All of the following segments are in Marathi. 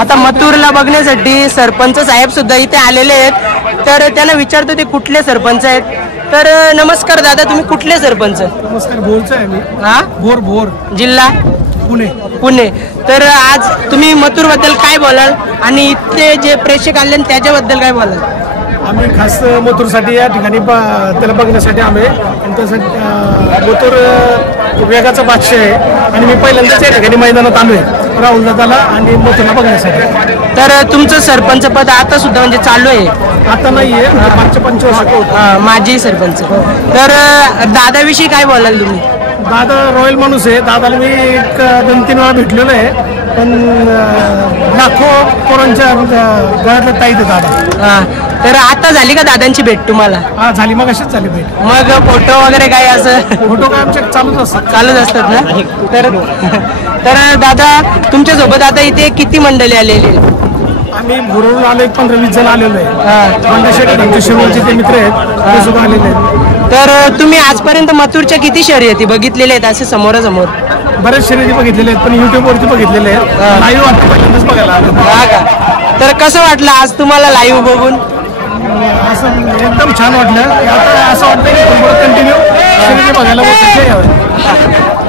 आता मथुरला बघण्यासाठी सरपंच साहेब सुद्धा इथे आलेले आहेत, तर त्यांना विचारतो ते कुठले सरपंच आहेत. तर नमस्कार दादा, तुम्ही कुठले सरपंच? नमस्कार, भोरचा आहे मी. हा, भोर जिल्हा पुणे. तर आज तुम्ही मथुर बद्दल काय बोलाल आणि इथले जे प्रेक्षक आले त्याच्याबद्दल काय बोलाल? आम्ही खास मथुरसाठी या ठिकाणी त्याला बघण्यासाठी आलोय आणि त्यासाठी मथुर वेगाचा बादशाह आहे आणि मी पहिल्यांदाच या ठिकाणी मैदानात आलोय राहुल दादाला आणि मथुरला बघण्यासाठी. तर तुमचं सरपंच पद आता सुद्धा म्हणजे चालू आहे? आता नाहीये, मागच्या 5 वर्षात माजी सरपंच. तर दादाविषयी काय बोलाल तुम्ही? दादा रॉयल माणूस आहे. दादाला मी 2-3 वेळा भेटलेलो आहे, पण लाखो पोरांच्या गळ्यातलं ताईत आहे दादा. तर आता झाली का दादांची भेट तुम्हाला? हा, झाली, मग अशीच झाली भेट. मग फोटो वगैरे काय असं? फोटो काय आमचे चालूच असतात ना. तर दादा तुमच्यासोबत आता इथे किती मंडळी आलेली? आम्ही भोरून आलो, 15-20 जण आलेलो आहे. शिरोळचे ते मित्र आहेत ते सुद्धा आलेले आहेत. तर तुम्ही आजपर्यंत मथुरच्या किती शर्यती बघितलेल्या आहेत असे समोरासमोर? बरेच शर्यती बघितलेले आहेत, पण युट्यूबवरती बघितलेले आहेत. लाईव्ह आता पहिल्यांदाच बघायला आलो. हा का? तर कसं वाटलं आज तुम्हाला लाईव्ह बघून? असं एकदम छान वाटलं. आता असं वाटतं की कंटिन्यू शर्यती बघायला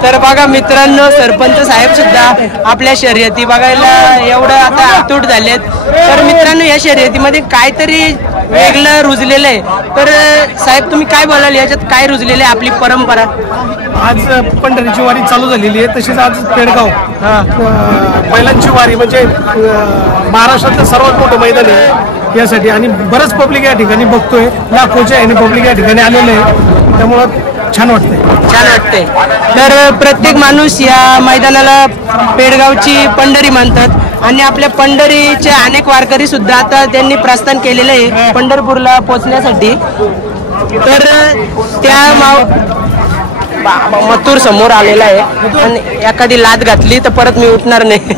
तर बघा मित्रांनो, सरपंच साहेब सुद्धा आपल्या शर्यती बघायला एवढं आता आतुर झालेत. तर मित्रांनो, या शर्यतीमध्ये काहीतरी वेगळं रुजलेलं आहे. तर साहेब तुम्ही काय बोलाल, याच्यात काय रुजलेलं आहे? आपली परंपरा आज पंढरीची वारी चालू झालेली आहे, तशीच आज पेडगाव बैलांची वारी म्हणजे महाराष्ट्रातलं सर्वात मोठं मैदान आहे यासाठी, आणि बरंच पब्लिक या ठिकाणी बघतोय. लाखोचे आणि पब्लिक या ठिकाणी आलेले आहे, त्यामुळं छान वाटतंय. तर प्रत्येक माणूस या मैदानाला पेडगावची पंढरी म्हणतात आणि आपल्या पंढरीचे अनेक वारकरी सुद्धा आता त्यांनी प्रस्थान केलेलं आहे पंढरपूरला पोहोचण्यासाठी. तर त्या मथुर समोर आलेला आहे आणि एखादी लात घातली तर परत मी उठणार नाही.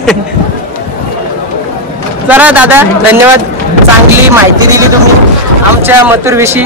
चला दादा, धन्यवाद, चांगली माहिती दिली तुम्ही आमच्या मथुर विषयी.